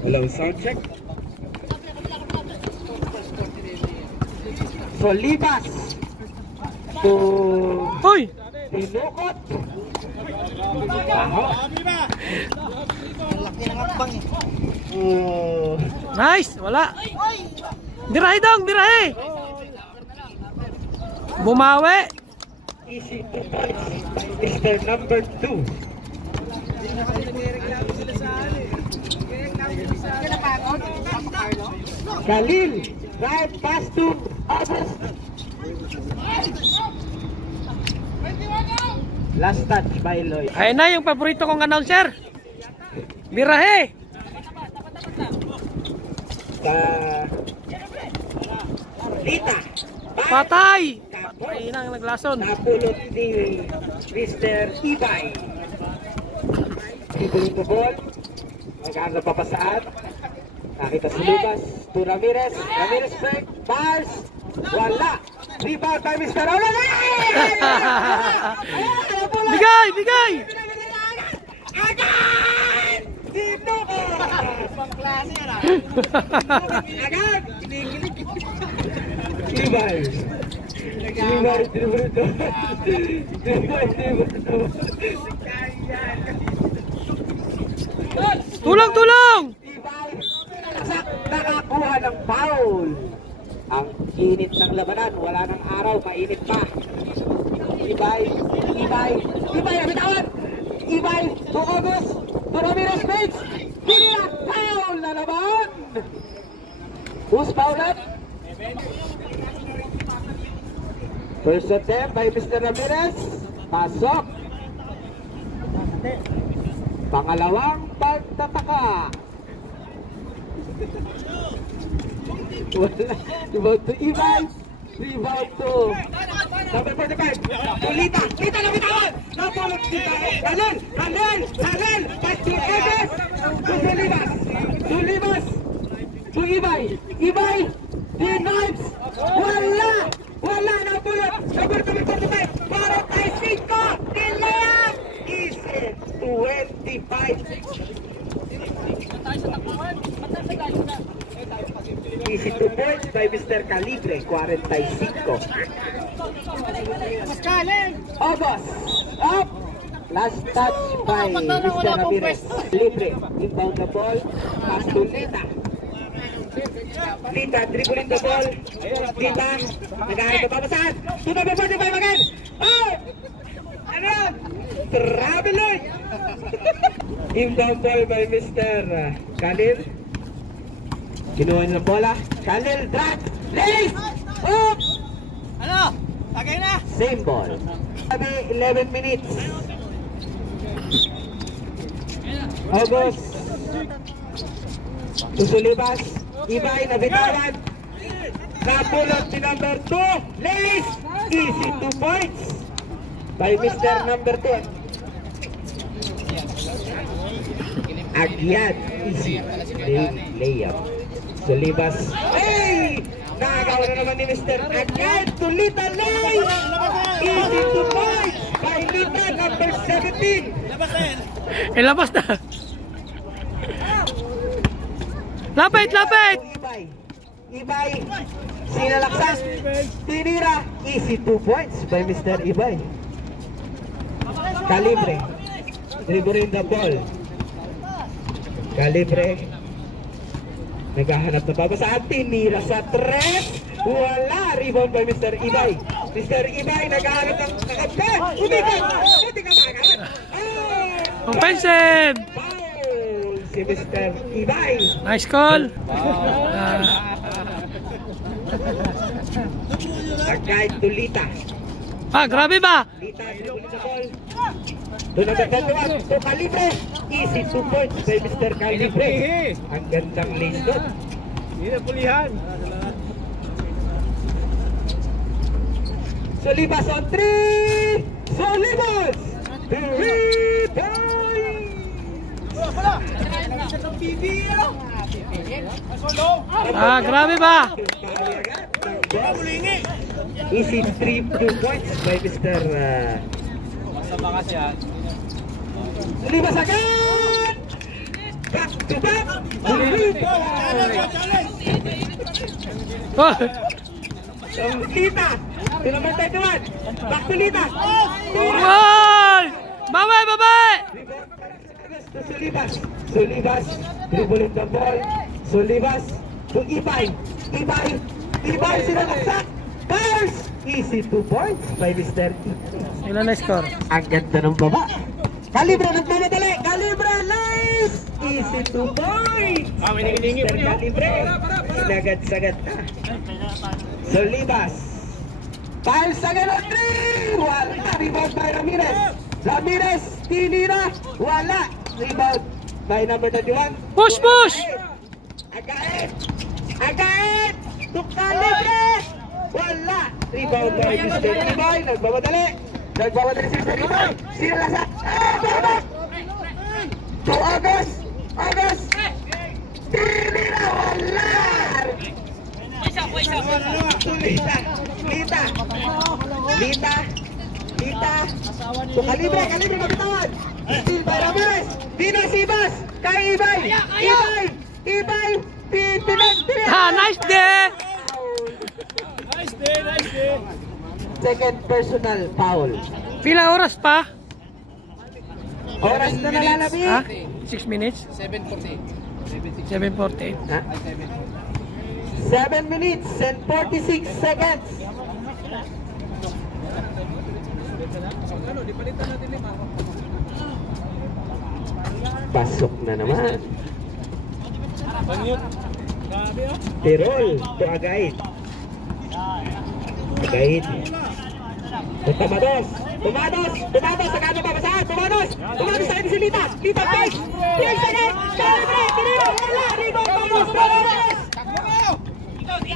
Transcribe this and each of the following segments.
Hello, sound check. Solibas to Tinukot. Nice, wala. Birahe dong, birahe. Bumawi. Easy to touch by Mr. number 2. Khalil, right pass to August. Last touch by Lloyd. Ayun na yung paborito kong announcer. Birahe. Lita. Patay. Patay na ang naglason. Napulot ni Mr. Ibay. Ibuling the ball. Magkano papasaan. Nakita si Lucas to Ramirez. Ramirez break. Pass. Wala. Rebound by Mr. Roland. Bigay, bigay. Agad! Dito ko! Pang-klase yan ah. Agad! Ibay. Ibay, tributo. Tulong, tulong! Ibay, nakakuha ng foul. Ang init ng labanan, wala ng araw, mainit pa. Ibay, Ibay, Ibay, bitawan! Ibay, to August, to Ramirez Bates. Pinila, foul na naman! Who's foulet? First attempt by Mr. Ramirez. Pasok. Pangalawang pagtataka. Wala. Rebound to Ibay. Rebound to number 45. Tulita. Kita na bitawan. Napulot kita. Halil. Halil. Halil. Pass to August. To Solibas. Solibas. To Ibay. Ibay. Denies. Wala. Wala. Napulot. Number 45. Para tayo 5. Dilayang. Easy. 25. Easy 2 points by Mr. Calibre, 45. August, up! Last touch by Mr. Ramirez. Libre, inbound the ball, pass to Lita. Lita, dribbling the ball. Lita, nag-ahit na papasahan. To number 45 again. Oh! Ano yan? Traveloy! Inbound ball by Mr. Khalil. Kinuha niya ng bola. Khalil, drag, lace! Oops! Ano? Tagay na! Same ball. 11 minutes. August. Susulibas. Ibay na bitawan. Napulot si number 2. Lace! Easy 2 points by Mr. number 2. Agyad. Easy. Layup. Solibas. Hey! Nakagawa na naman ni Mr. Agyad. To Lita Lay! Easy 2 points by Lita number 17. Labas na. Lapit, lapit! Ibay. Ibay. Sinalaksan. Tinira. Easy 2 points by Mr. Ibay. Calibre. Dribbling the ball. Calibre. Naghahanap na babasaan. Tinira sa 3. Wala. Rebound by Mr. Ibay. Mr. Ibay naghahanap ng kakabda. Umigat. Buti ka makagad. Offensive! Foul si Mr. Ibay. Nice call. Agad to Lita. Grabe ba? Lita dribbling the ball. Doon ang nagdagawa to Calibre. Easy 2 points by Mr. Calibre. Ang gandang lace doon. Hindi na pulihan. Solibas on 3. Solibas. 3 points. Grabe ba? Easy 2 points by Mr. Sa bakas yan. Sulibas agad! Back to back! Sulibas! Oh! Lita! Pinamantay naman! Back to Lita! Goal! Babae, babae! Sulibas! Sulibas! Dribbling the ball! Sulibas! To Ibay! Ibay! Ibay! Sinalaksak! Powers! Easy 2 points by Mr. Ilan na score? Ang ganda ng baba! Kalibre ng pinadali! Kalibre! Nice! Easy 2 points! Mr. Kalibre! Sinagad-sagad na. Solibas! Piles agad ang 3! Wala! Rebound by Ramirez! Ramirez! Tinira! Wala! Rebound by number 21. Push, push! Again! Again! To Kalibre! Wala! Rebound by Mr. Ibay! Nagbamadali! Nagbamadali si Mr. Ibay! Sinalasak! Babak! To August! August! Tinira! Wala! Lita! Lita! Lita! Lita! To Kalibre! Kalibre mabitawan! Still by Ramirez! Dino Sibas! Kay Ibay! Ibay! Ibay! Pinag! Ah, nice day! Nice day, nice day. Second personal foul. Pila oras pa? Oras na nalalabi. Ha? 6 minutes? 7:48. Ha? 7 minutes and 46 seconds. Pasok na naman. Tirol to Agait. Agait. Tomados. Tomados. Tomados. Saan ka babasahan? Tomados. Tomados sa si Lita. Lita Page. Page agad. Kalibre. Tinira. Wala. Rebound. Tomados. Tomados.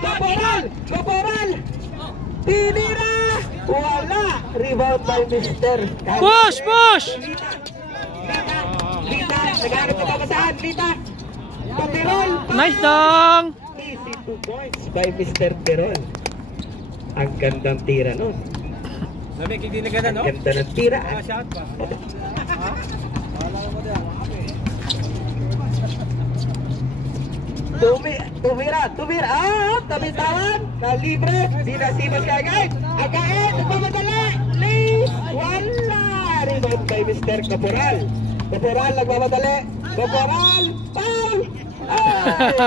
Kaporal. Kaporal. Tinira. Wala. Rebound by Mr. Push, push! Lita. Lita. Lita. Naghanap ka babasahan. Lita. Kapirol. Nice dong! Easy 2 points by Mr. Perol. Ang gandang tira nun. Sabi, hindi na ganda, no? Ang ganda ng tira. Shot pa. Tumira. Tabitawan. Kalibre. Dinasibas ka agad. Agad. Nagmamadala. Lace. Wala. Rebound by Mr. Caporal. Caporal nagmamadali. Caporal. Foul. Ay!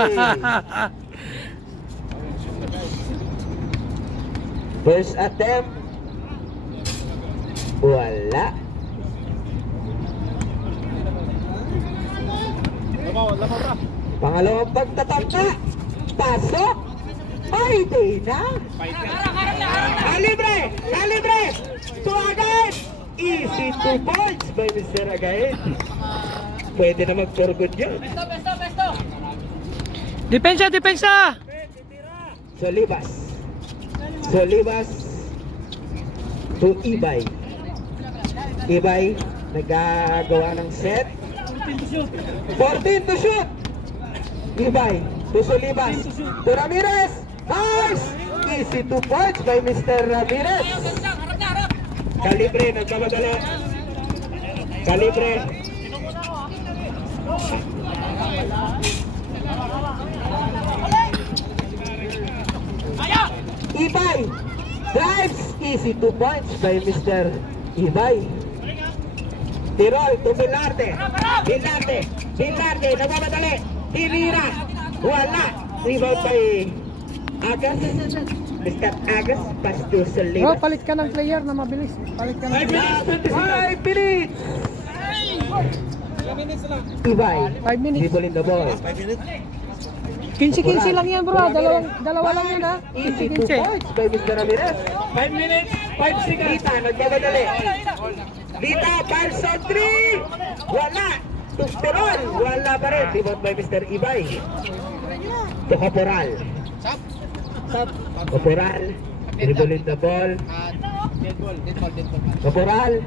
First attempt. Wala. Pangalawang pagtatangka. Pasok. Ay, di na. Kalibre. Kalibre. To agad. Easy 2 points by Mr. Again. Pwede na mag-for good yun. Depensa, depensa! Solibas. Solibas to Ibay. Ibay nagagawa ng set. 14 to shoot. Ibay to Solibas. To Ramirez. Nice! Easy 2 points by Mr. Ramirez. Kalibre nagkamadali. Kalibre. Ibay drives. Easy 2 points by Mr. Ibay. Tirol to Vilarte. Vilarte. Vilarte. Nagmamadali. Tinira. Wala. Rebound by Agas. Mr. Agas. Pass to Solibas. Oh, palit ka ng player na mabilis. Palit ka ng player. 5 minutes. 5 minutes lang. Ibay. 5 minutes. Dribbling the ball. 15-15 lang yan, bro. Dalawa lang yan, ha? Easy 2 15-15. points by Mr. Ramirez. 5 minutes, 5 seconds. Lita, nagmamadali. Lita, pass on 3. Wala. To Perol. Wala pa rin. Rebound by Mr. Ibay. To Caporal. Caporal. Dribbling the ball. Caporal.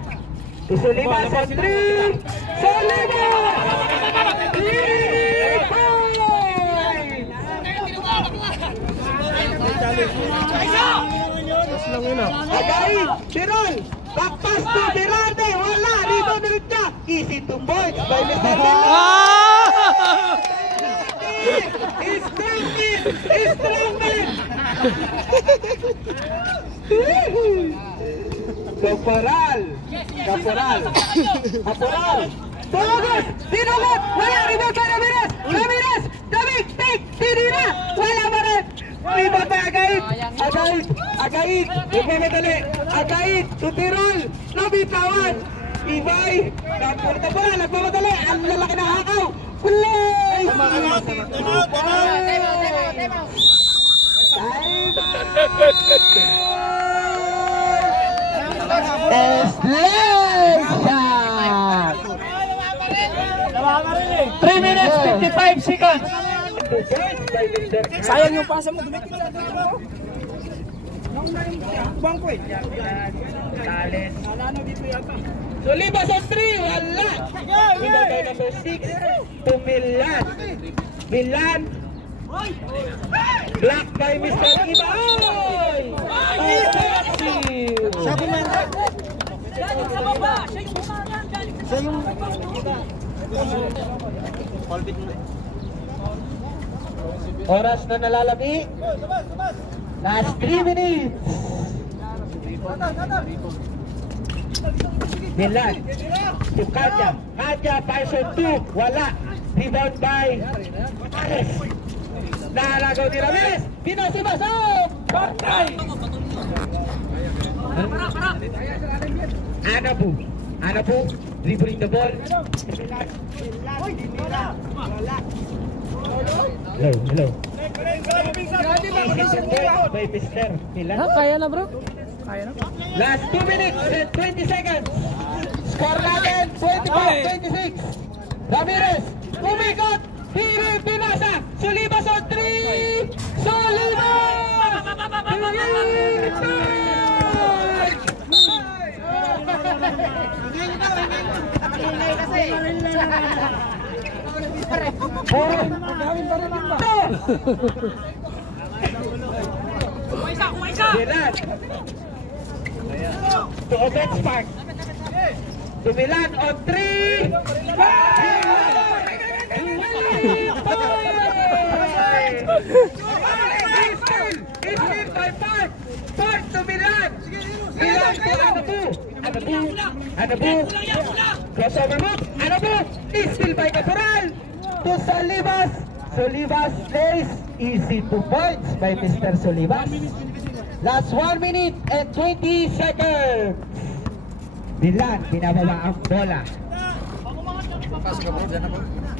To Solibas on 3. Solibas! 3 points! lang yun ah. Again, Tirol. Back pass to Tirante. Wala. Rebound ulit niya. Easy 2 points by Mr. Strongman. Caporal. Todos. Dinugot. Wala. Rebound kay Ramirez. David. Take. Tinira. Wala pa rin. Rebound by Agait. Nagmamadali. Agait. Tutirol. Nabitawan. Ibay. Nagmamadali. Ang lalaki na hakaw. Play! Shot! 3 minutes, 55 seconds. Sayang yung pasa mo. Dumit mo sa bangko eh. Tales. Dito yata. Solibas on 3, wala. Binagay number 6 to Milan. Block by Mr. Ibaoy. Sabi man. Siya yung oras na nalalami. Last 3 minutes. Milan to Kadja fires on 2, wala. Rebound by Ares. Nalagaw ni Ramirez. Pinasibasok. Patay. Anabu dribbling the ball. Hello. By Mr. Milan. Kaya na bro? Kaya na? Last 2 minutes and 20 seconds. Score natin 25-26. Ramirez, umikot. Pinasa. Solibas on 3. Solibas! Milan to Obet Park. To Milan on 3. It's by Park. Park to Milan. Milan to Anabu. Crossover move. Anabu. Is still by Caporal. To Solibas. Solibas plays. Easy 2 points by Mr. Solibas. Last 1 minute and 20 seconds. Milan, binababa ang bola.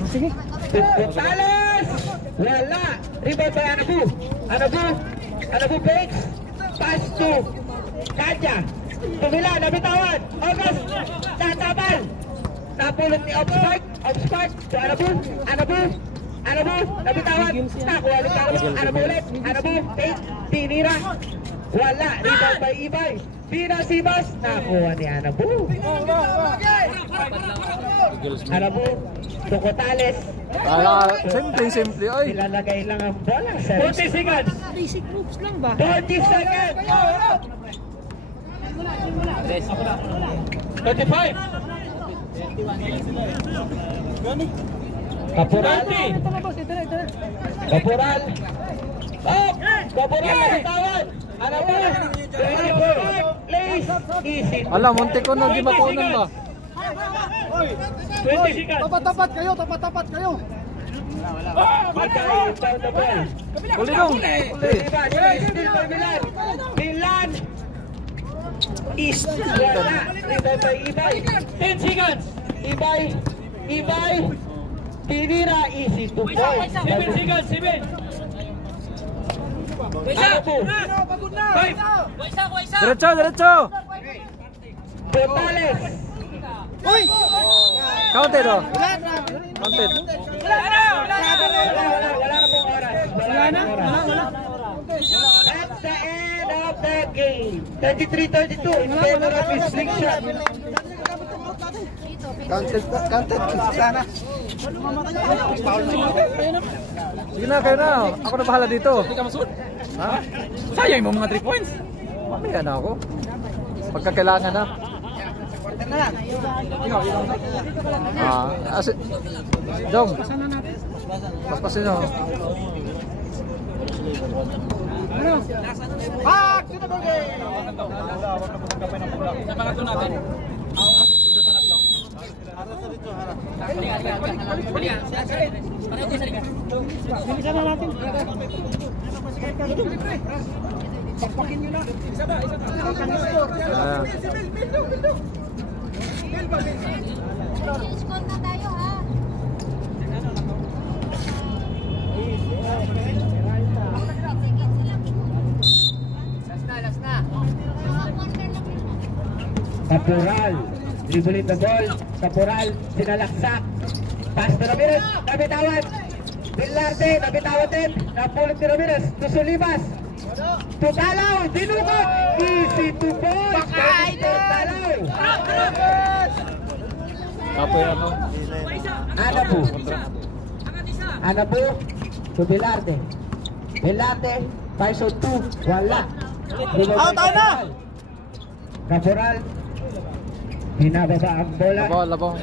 Sige. Gonzales! Wala! Rebound by Anabu fakes. Pass to Kadja. To Milan, nabitawan. August, tatabal. Napulot ni Obspark to Anabu, nabitawan. Nakuha ulit Anabu ulit. Anabu, take, tinira. Wala, rebound by Ibay. Pinasibas, nakuha ni Anabu. Anabu, to Cotales. Simple ay. Nilalagay lang ang bola. 40 seconds. Basic moves lang ba? 40 seconds. 35. Caporal. Caporal. Up. Caporal nabitawan. Anabu. Place. Easy. Alam, munti ko na di makunan ba? 20 seconds. Tapat kayo. Uli dong. Milan. East. Wala. Rebound by Ibay. 10 seconds. Ibay. Tinira. Easy 2 points. 7 seconds. 7. Anabu. 5. Diretso. Gonzales. Counted oh. Counted. Wala na pong oras. Wala na. That's the end of the game. 33-32 in favor of his big shot. Counted sana. Sige na, kayo na. Ako na bahala dito. Hindi ka masud. Ha? Sayang mo mga 3 points. Mamaya na ako. Pagka kailangan na. Dong. Paspasin nyo. Back to the bogey! Sa pangatlo natin. Score na tayo ha. Caporal, dribbling the ball. Caporal, sinalaksak. Pass to Ramirez, nabitawan. Vilarte, nabitawan din. Napulot ni Ramirez, to Solivas. To Dalaw, dinukot. Easy to boys. Dalaw. Kapoy ano? Anabu. Anabu, to Vilarte. Vilarte, Paiso 2, wala. Out, tayo na! Caporal, hinababa ang bola. Labaw.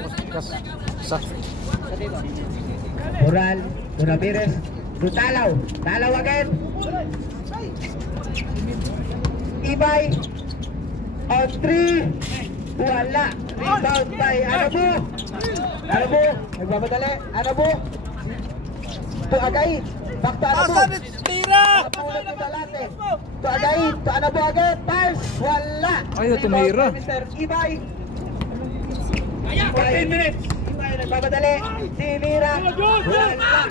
Sa. Caporal, to Ramirez, to Dalaw. Dalaw again. Ibay, on 3, wala. Rebound by Anabu. Anabu, nagbamadali. Anabu, to Agay. Back to Anabu. Napulot ni Balate. To Agay, to Anabu again. Pass, wala. Ayaw, tumira. Mr. Ibay. 14 minutes. Ibay nagbamadali. Sinira. Wala.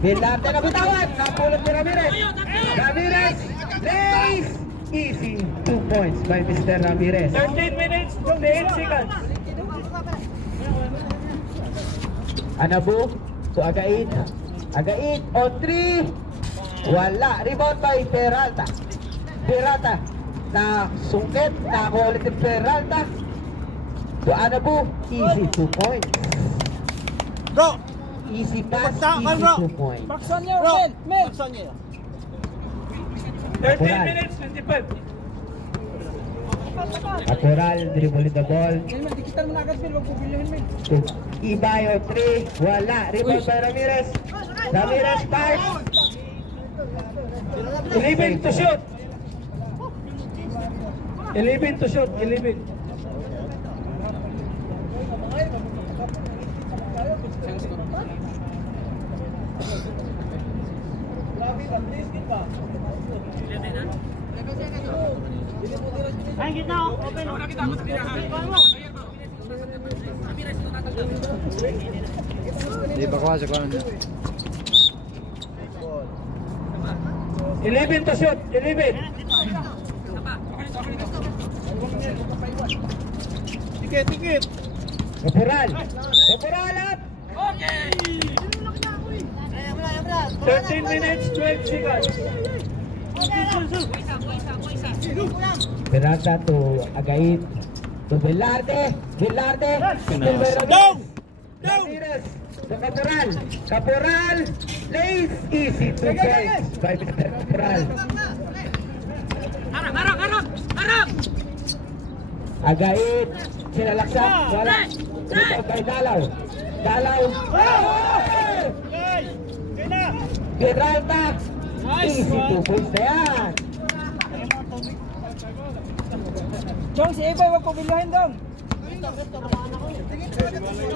Vilarte na bitawan. Napulot ni Ramirez. Ramirez. Lace. Easy. 2 points by Mr. Ramirez. 13 minutes, 28 seconds. Anabu to Agait. Agait on 3. Wala. Rebound by Peralta. Peralta. Na sungkit. Na quality Peralta. To Anabu. Easy 2 points. Bro! Easy pass. Baksakan, Easy bro. 2 points. Baksan niyo, Mel! Baksan niyo. 13 minutes, 25. Caporal dribbling the ball. Dikitan mo na agad, Mel. Huwag pubilyohin, Mel. To Ibay on 3. Wala. Rebound by Ramirez. Ramirez pass. 11 to shoot. 11 to shoot, 11. Ay, gitna oh. Open oh. Di ba kuha sa kanan niya? 11 to shoot, 11. Tikit. Caporal. Caporal up. 13 minutes, 12 seconds. Peralta to Agait. To Vilarte. Vilarte. Down! Ramirez. To Caporal. Caporal. Lace. Easy 2 points by Mr. Caporal. Harap! Agait. Sinalaksak. Wala. Rebound by Dalaw. Dalaw. Peralta. Easy 2 points na yan. Dong, si Ibay, huwag pubilyohin, Dong.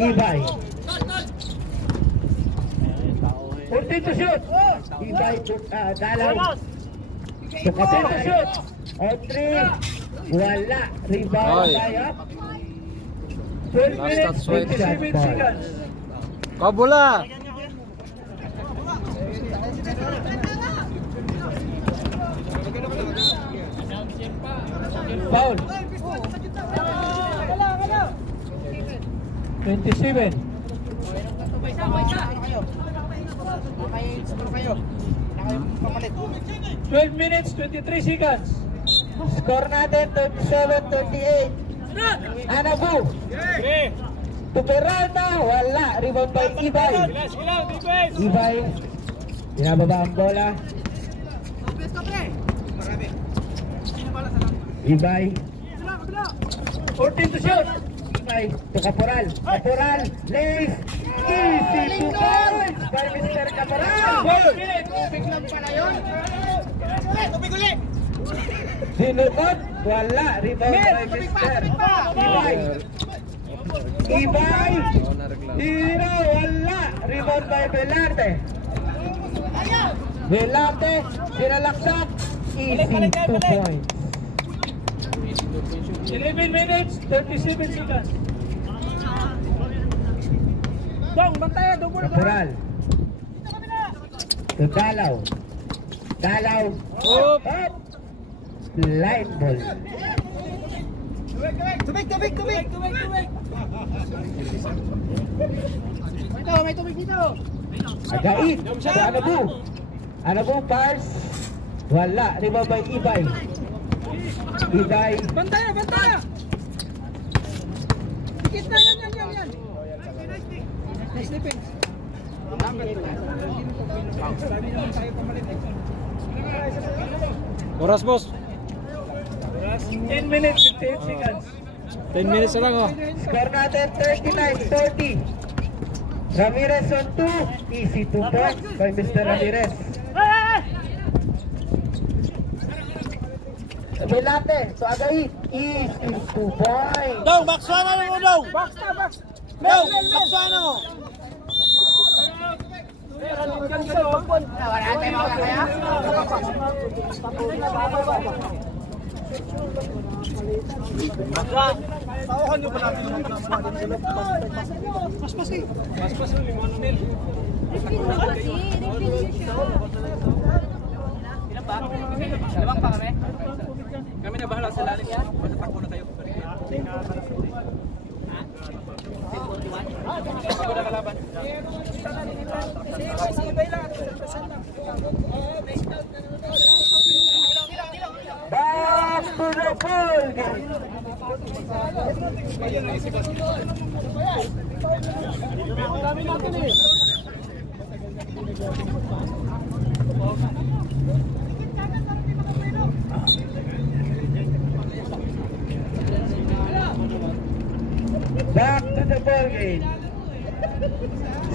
Ibay. 14 to shoot. Ibay to Dalaw. To Caporal. On 3. Wala. Rebound Ay. by up. 12 Last minutes, touch, right. 27 seconds. Kabula! Foul. 27. 12 minutes, 23 seconds. Score natin 27-28. Anabu. To Peralta. Wala. Rebound by Ibay. Ibay. Binababa ang bola. Ibay. 14 to shoot. Ibay to Caporal. Caporal, lace. Easy 2 points by Mr. Caporal. 12 minutes. Sinukot, wala. Rebound by Mr. Ibay. Ibay. Tira, wala. Rebound by Belarte. Belarte, sinalaksak. Easy 2 points. 11 minutes, 37 seconds. Caporal. To Dalaw. Dalaw. Up. Up. Line ball. Tubig! May tubig dito! Agait. Ano po, Pars? Wala. Rebound by Ibay. Ibay. Bantaya! Dikit na yan! Nice defense. Oras, boss. 10 minutes, 58 seconds. 10 minutes na lang, oh. Score natin 39-40. Ramirez on 2. Easy 2 points by Mr. Ramirez. Belate to Agait. Easy 2 points. Dong, baksana mo dong! Box! Dong, baksana mo! Kami na bahala sa lalim. Basta takbo na kayo. Takbo na kalaban. Back to the ball game. Back to the ball game.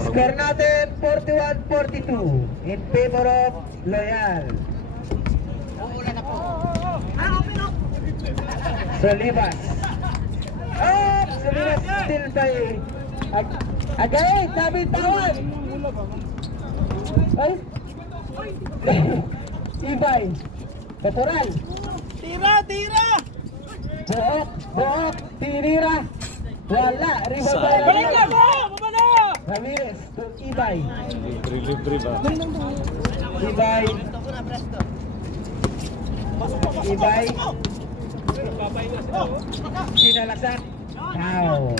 Score natin 41-42 in favor of Loyal. Solivas. Solivas still by Agay, sabi tawag. Ay. Ibay. Caporal. Tira! Buok, tinira. Wala, rebound by Balik na! Ramirez. Baba na! Ramirez to Ibay. Libre ba? Ibay. Ibay. Sinalasak. Foul.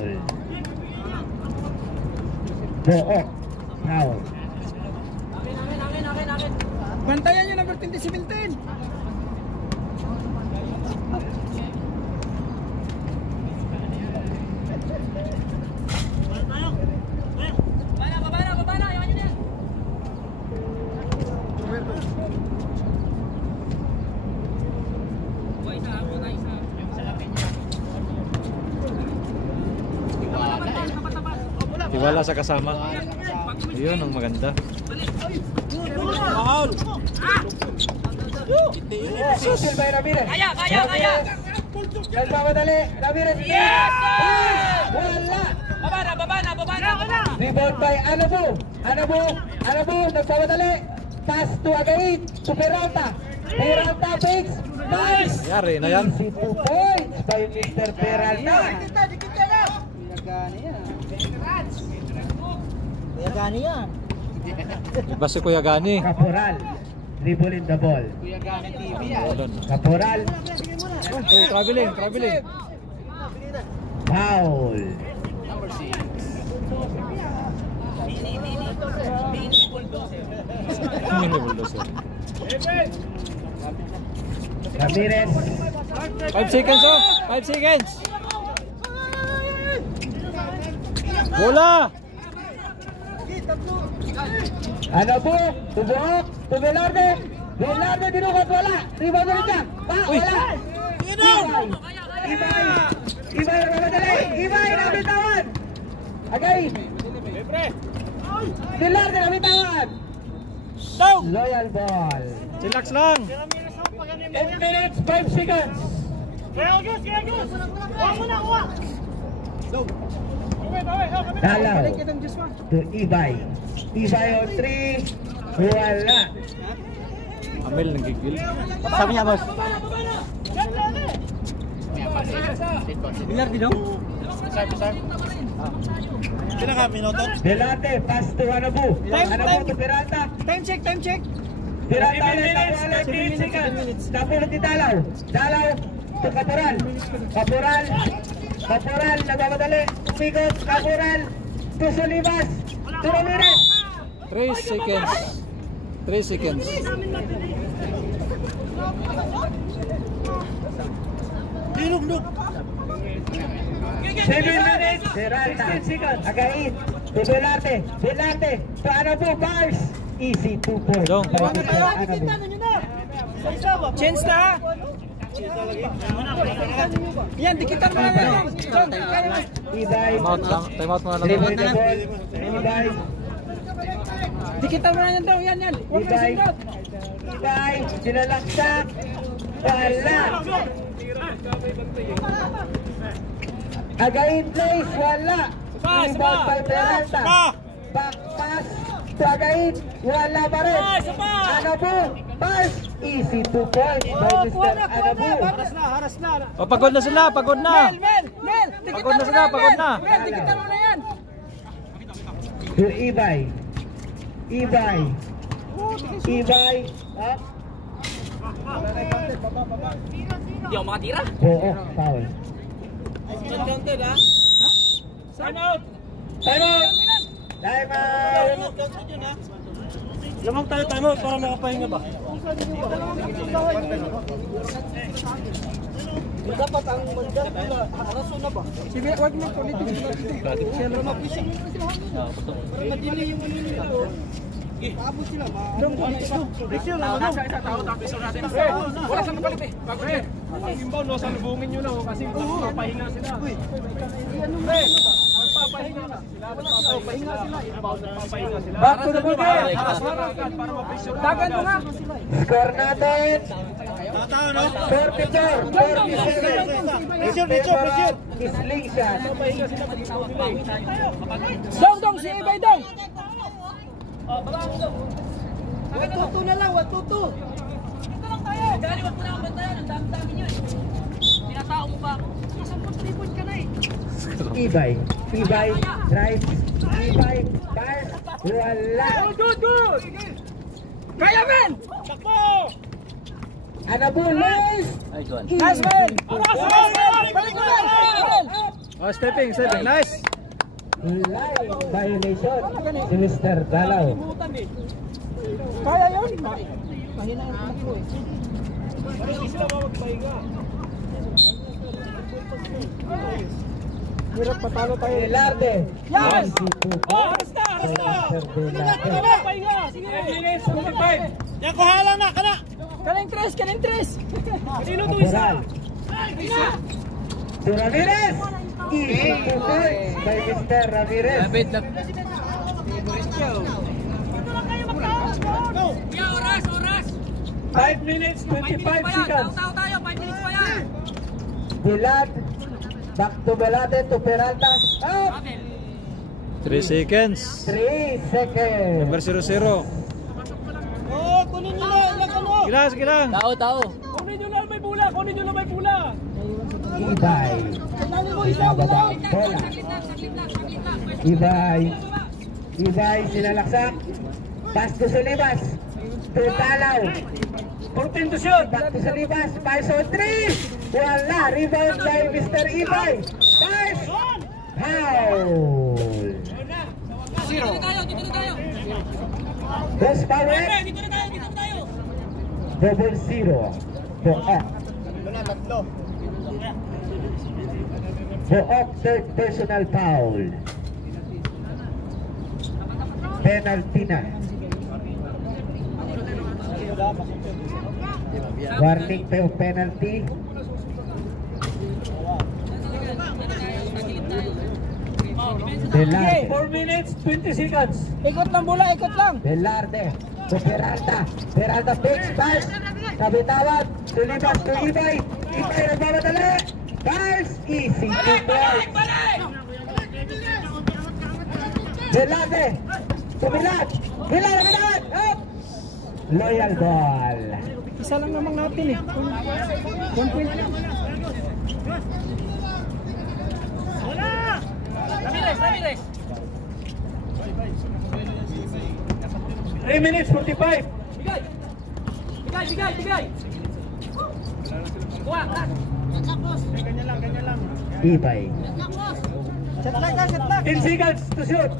Buok. Foul. Bantayan nyo number 2017! Tiwala sa kasama. Ayun, ang maganda. Still by Ramirez. Kaya! Nagmamadali. Ramirez. Yes! Wala. Baba na! Rebound by Anabu. Nagmamadali. Pass to Agait. To Peralta. Peralta fakes. Nice. Yari na yan. Easy 2 points by Mr. Peralta. Iba si Kuya Gani. Caporal. Dribble in the ball. Caporal. Oh, traveling. Foul. Mini bulldozer. Ramirez. 5 seconds, oh. 5 seconds. Bola. Anabu. To Buok. To Velarde. Velarde dinukot. Wala. Rebound ulit ka. Wala. Ibay nagmamadali. Ibay nabitawan. Agay. Pilar nabitawan. Loyal ball. Chillax lang. 8 minutes, 5 seconds. Dalaw to Ibay. Ibay on 3. Wala. Amel nanggigil. Sabi niya, boss. Bilar din, no? Delate, pass to Anabu. Anabu to Pirata. Time check, time check. Pirata ulit, tapo ulit, 15 seconds. Tapo ulit ni Dalaw. Dalaw to Kapural. Kapural, nagmamadali. Umikot, Kapural. To Solivas. To Ramirez. 3 seconds. 3 seconds. Seven minutes. Peralta. Again. To Delate. Delate. To Anabu. Bars. Easy 2 points. Dong. Chance na. Yan, dikitan mo na lang. Ibay. Time out muna lang. Dribble the ball. Ibay. Dikitan mo na yan daw. Yan. Ibay. Ibay. Sinalaksak. Wala. Again place. Wala. Rebound by Peralta. Back pass. To Again. Wala pa rin. Anabu. Pass. Easy 2 points by Mr. Anabu. Haras na. O, pagod na sila, pagod na. Mel. Pagod na sila, pagod na. Mel, dikitan mo na yan. To Ibay. Ibay. Up. Hindi ako makatira. Oo, foul. Counted, ha? Time out! Time out! Time out! Lamang tayo time out para makapahinga ba? Dapat ang mandat nila. Araso na ba? Sige, wag mo politics. Siyempre mapising mo sila. Para madili yung ano nila. Paabot sila. Picture lang ako. Isa tao tapos natin. Wala sa kapalit eh. Bago yan. Ang imbaw no, salubungin nyo na kasi papahinga sila. Papahinga na. Papahinga sila. Papahinga sila. Back to the ball game. Para ma-picture. Dagan mo nga. Score natin. 44. 47. Isling shot. Dong, si Ibay dong. Watuto na lang, watuto. Dito lang tayo. Dali, wag mo na akong bantayan. Ang dami-dami nyo eh. Tinatao mo pa. Nakasampot tripod ka na eh. Ibay. Drive. Ibay. Pass. Wala. Good. Kaya, men! Sakpo! Anabu, loose. Nice, men! Balik mo na! Oh, stepping. Nice. Line violation. Si Mr. Dalaw. Kaya yun? Mahina yung tumakbo eh. Hindi sila mawagpahinga. Hirap patalo tayo. Velarde. Yes! Aras na! Mr. Velarde. Pahinga! Sige, 75. Yan, kuhala na! Kaling tres! Sino to isa? To Ramirez. Easy 2 points by Mr. Ramirez. 5 minutes, 25 seconds. Tayo, 5 minutes pa yan. Bilad. Back to Belate to Peralta. Up. 3 seconds. 3 seconds. Number 0-0. Oh, kunin nyo na! Sige lang. Tao. Kunin nyo na may pula! Ibay. Nababa ang bola. Ibay sinalaksak. Pass to Solivas. To Dalaw. Purtin to shoot! Back to Solivas. Pass on 3. Wala. Rebound by Mr. Ibay. Pass. Foul. Zero. Dos power. Double 0. Book. Book third personal foul. Penalty na. Warning penalty. Velarde. 4 minutes, 20 seconds. Ikot lang bola, ikot lang. Velarde. To Peralta. Peralta fix pass. Kabitawan. Tulibas to Ibay. Ibay nagmamadali. Pass. Easy to ball. Velarde. Tumilat. Velarde kabitawan. Up. Loyal ball. Isa lang naman natin eh. 1 point. Ramirez. 3 minutes, 45. Bigay. Ibay. Set lang. 10 seconds to shoot.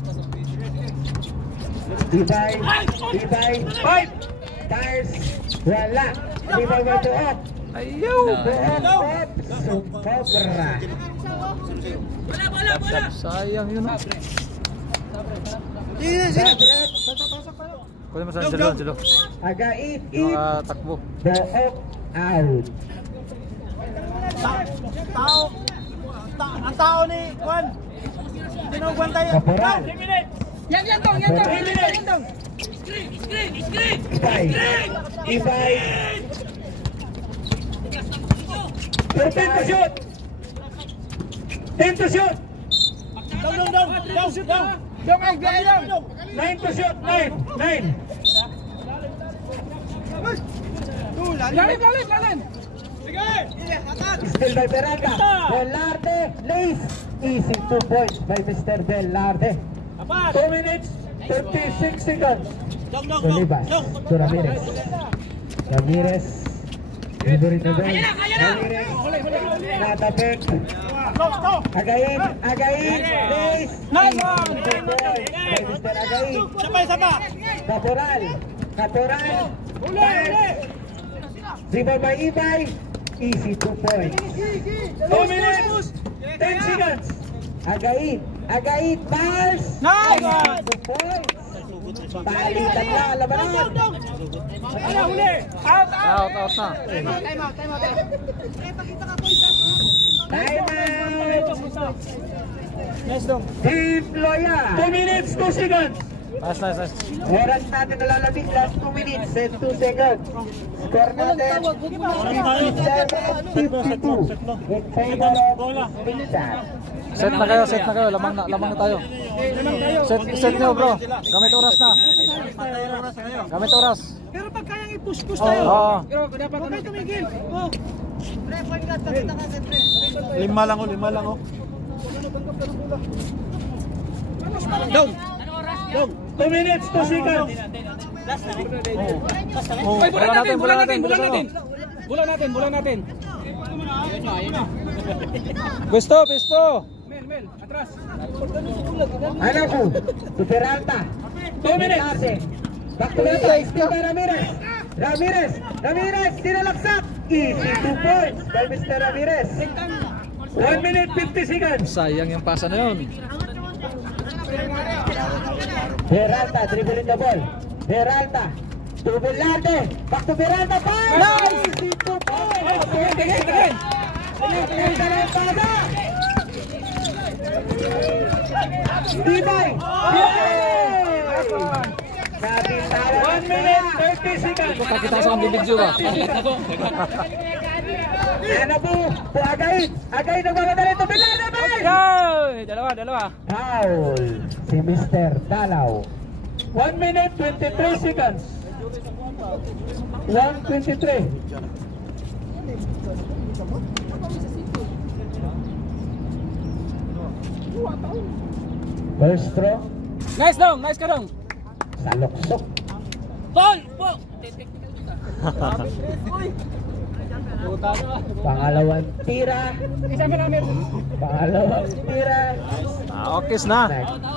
Ibay. 5. Tires. Wala. Ibay may buhok. Buhok. Sumobra. Sayang yun. Kunin mo sa Angelo. Agait. Nakatakbo. Buhok. Out. Ang tao ni Juan. Tinugwan tayo. Kaporal. Yan dong. Ibay. Pero 10 to shoot. 10 to shoot. Dong ay gaya lang. 9 to shoot. 9. Lalim. Still by Peralta. Velarde. Lace. Easy 2 points by Mr. Velarde. 2 minutes, 36 seconds. Tulibas. To Ramirez. Ramirez. Favorite ball. Ramirez. Natapik. Again. Lace. Nice one. 2 points by Mr. Again. Caporal. Rebound by Ibay. Easy 2 points. 2 minutes, 10 seconds. Agait. Pass. Nice Easy one. 2 points. Palitan na. Labanan. Out. Out na. Time out. Time out. Nice dong. Team Loya. 2 minutes, 2 seconds. Nice. Oras natin nalalabig. Last 2 minutes and 2 seconds. Score natin 57-52 in favor of Pinsan. Set na kayo. Lamang na tayo. Set nyo bro. Gamit oras. Pero pag kayang i-push tayo. Oo. Pero dapat okay tumigil. Oh. Lima lang oh. Down. 2 minutes, 2 seconds. Oy, Bulan natin. Pisto. Mel, atras. Ano po? To Peralta. 2 minutes. Back to Ibay. Still by Ramirez. Sinalaksak. Easy 2 points by Mr. Ramirez. 1 minute, 50 seconds. Sayang yung pasa na yun. Peralta dribbling the ball. Peralta to Velarde. Back to Peralta. Nice! Easy 2 points. Again. Ibay. 1 minute, 30 seconds. Kita sa bibig juga. Ano po? To Agait nagmamadali to Velarde. Dalawa. Foul si Mr. Dalaw. 1 minute, 23 seconds. 1:23. First throw. Nice ka dong. Saluksok. Ball. Pangalawang tira. Okay na.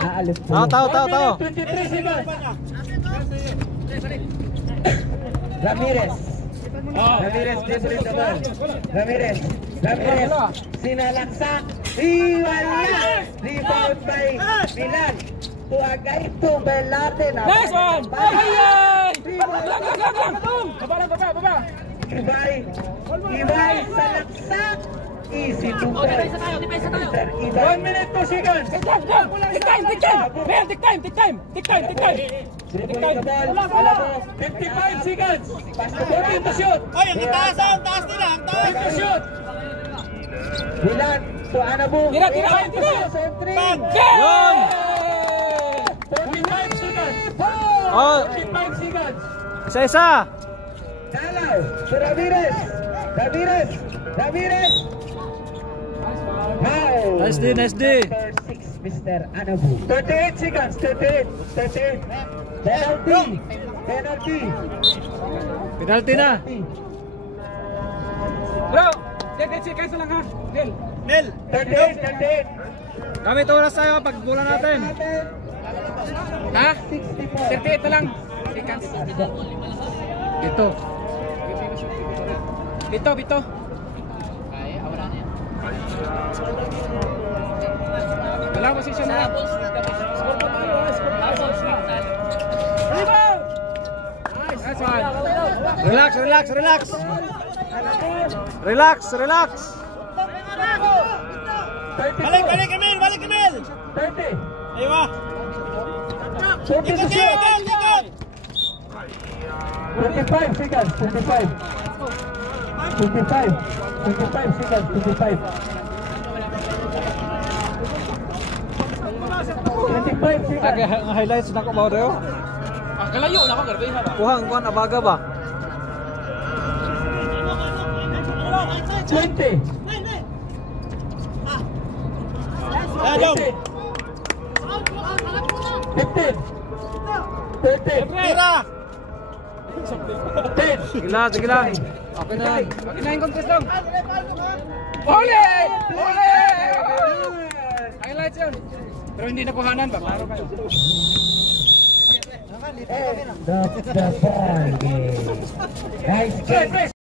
Aalip po. Tao. 23 seconds. Ramirez dribbling the ball. Ramirez. Sinalaksak. Iwala. Rebound by Milan. To Agait to Velarde. Nice one. Baba. Ibay salaksak. easy movement. Mr. Ibay. 1 minute 2 seconds. Take time. Dribble the ball. Alamo. 55 seconds. 14 to shoot. Ay, ang taas nila, ang taas. 5 to shoot. Bilan to Anabu. Tira. 5 to shoot. 3. Yun! 45 seconds. Oh, 45 seconds. isa-isa. Dalaw to Ramirez. Foul. Nice D. Number 6, Mr. Anabu. 38 seconds. 38. Penalty. Penalty na. Bro, 38 seconds lang ha. Nel. 38. Gamit oras tayo pag bola natin. Ha? 64. 38 na lang. Seconds. Ito. Bito. Walang posisyon na. Score pa tayo. Nice one. Relax. Balik, Emil. 30. Aywa. 40 to shoot. Likod. 25 seconds. 25 seconds. 25 seconds. Ang highlights na ko ba daw? Kalayo na ako, garbe ha ba? Kuhang kuan abaga ba? 20. Adam. 15. 13. Tira. 10. Sige lang. Okay na. Kinain contest lang. Ole! Highlights yun. Pero hindi nakuhanan ba? Klaro kayo. End of the ball game. Nice game.